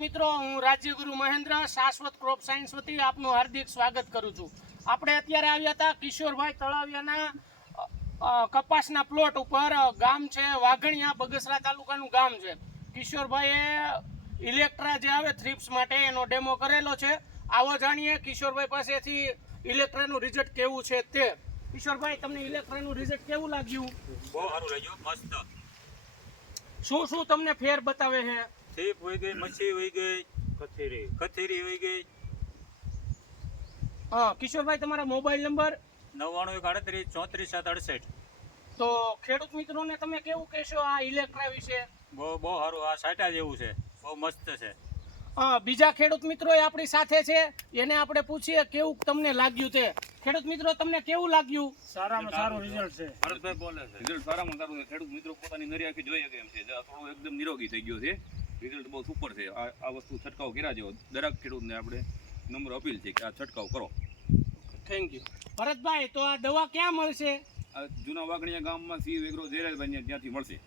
મિત્રો હું રાજ્યગુરુ મહેન્દ્ર શાશ્વત ક્રોપ સાયન્સ વતી આપનું હાર્દિક સ્વાગત કરું છું। આપણે અત્યારે આવ્યા હતા કિશોરભાઈ તળાવિયાના કપાસના પ્લોટ ઉપર। ગામ છે વાઘણિયા, બગસરા તાલુકાનું ગામ છે। કિશોરભાઈએ ઇલેક્ટ્રા જે આવે થ્રિપ્સ માટે એનો ડેમો કરેલો છે। આવો જાણીએ કિશોરભાઈ પાસેથી ઇલેક્ટ્રાનું રિઝલ્ટ કેવું છે તે। કિશોરભાઈ, તમને ઇલેક્ટ્રાનું રિઝલ્ટ કેવું લાગ્યું? બહુ સારું લાગ્યું, મસ્ત। શું શું તમને ફેર બતાવે છે? થીપ હોઈ ગઈ, મચ્છી હોઈ ગઈ, કથેરી હોઈ ગઈ। હા કિશોરભાઈ, તમારા મોબાઈલ નંબર? 99 38 34 768। તો ખેડૂત મિત્રોને તમે કેવું કહેશો આ ઇલેક્ટ્રા વિશે? બહુ સારું, આ સાટા જેવું છે, બહુ મસ્ત છે। બીજા ખેડૂત મિત્રો આપણી સાથે છે, એને આપણે પૂછીએ કેવું તમને લાગ્યું તે। ખેડૂત મિત્રો, તમને કેવું લાગ્યું? સારામાં સારું રિઝલ્ટ છે। ભરતભાઈ બોલે છે રિઝલ્ટ સારામાં સારું છે। ખેડૂત મિત્રો પોતાની નરી આંખે જોઈ શકે એમ છે। થોડો એકદમ નિરોગી થઈ ગયો છે, રિઝલ્ટ બહુ સુપર છે। આ વસ્તુ છંટકાવ કર્યા જેવો દરેક ખેડૂતને આપણે નમ્ર અપીલ છે કે આ છંટકાવ કરો। Thank you. ભરતભાઈ, તો આ દવા ક્યાં મળશે? આ જૂના વાઘણિયા ગામમાં સી વેગરો જયરાજભાઈ ત્યાંથી મળશે।